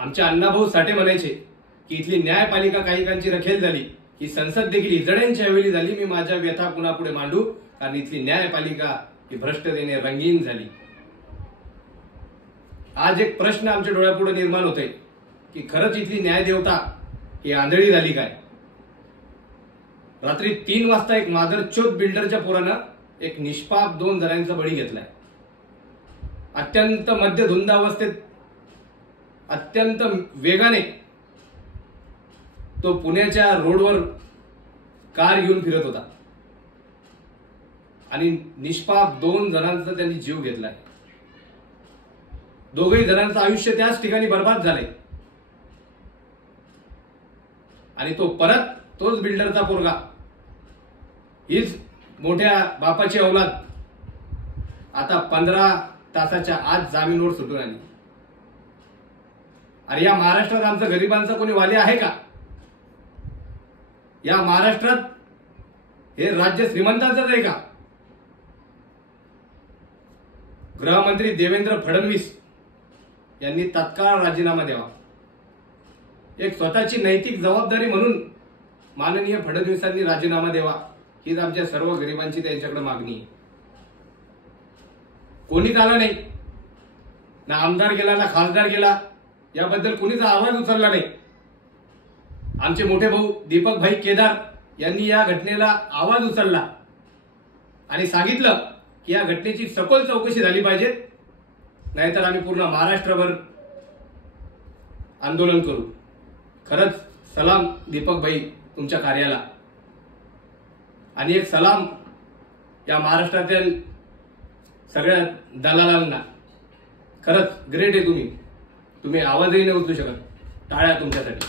आमचे अण्णाभाऊ साठे म्हणायचे की इथली न्यायपालिका काही काळाची रखेल झाली, ही संसद देखील इजड्यांची हवेली झाली. मी माझ्या व्यथा कुणापुढे मांडू, कारण इथली न्यायपालिका ही भ्रष्टतेने रंगीन झाली. आज एक प्रश्न आमच्या डोळ्यापुढे निर्माण होतोय की खरंच इथली न्यायदेवता ही आंधळी झाली काय? रात्री 3 वाजता एक मादरचोद बिल्डरच्या पोरानं एक निष्पाप 2 जणांचा बळी घेतलाय. अत्यंत मद्यधुंद अवस्थेत अत्यंत वेगाने तो पुण्याच्या रोडवर कार घेऊन फिरत होता आणि निष्पाप 2 जणांचा त्यांनी जीव घेतलाय. दोघही जणांचं आयुष्य त्याच ठिकाणी बर्बाद झालंय आणि तो परत तोच बिल्डरचा पोरगा, हीच मोठ्या बापाची औलाद आता 15 तासाच्या आत जामीनवर सुटून आली. अरे या महाराष्ट्रात आमचा गरिबांचा कोणी वाली आहे का? या महाराष्ट्रात हे राज्य श्रीमंतांचंच आहे का? गृहमंत्री देवेंद्र फडणवीस यांनी तात्काळ राजीनामा द्यावा. एक स्वतःची नैतिक जबाबदारी म्हणून माननीय फडणवीसांनी राजीनामा द्यावा, हीच आमच्या सर्व गरिबांची त्यांच्याकडे मागणी आहे. कोणीच आला नाही, ना आमदार गेला ना खासदार गेला, याबद्दल कोणीच आवाज उचलला नाही. आमचे मोठे भाऊ दीपक भाई केदार यांनी या घटनेला आवाज उचलला आणि सांगितलं की या घटनेची सखोल चौकशी झाली पाहिजे, नाहीतर आम्ही पूर्ण महाराष्ट्रभर आंदोलन करू. खरंच सलाम दीपक भाई तुमच्या कार्याला, आणि एक सलाम या महाराष्ट्रातील सगळ्या दलालांना. खरंच ग्रेट आहे तुम्ही आवाजही नाही उचलू शकत. टाळ्या तुमच्यासाठी.